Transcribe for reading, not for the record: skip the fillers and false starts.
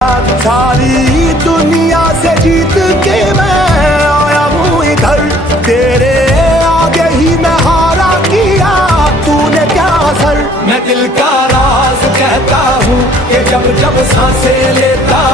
सारी दुनिया से जीत के मैं आया हूँ इधर, तेरे आगे ही मैं हारा किया तूने क्या असर। मैं दिल का राज कहता हूँ कि जब जब सांसें लेता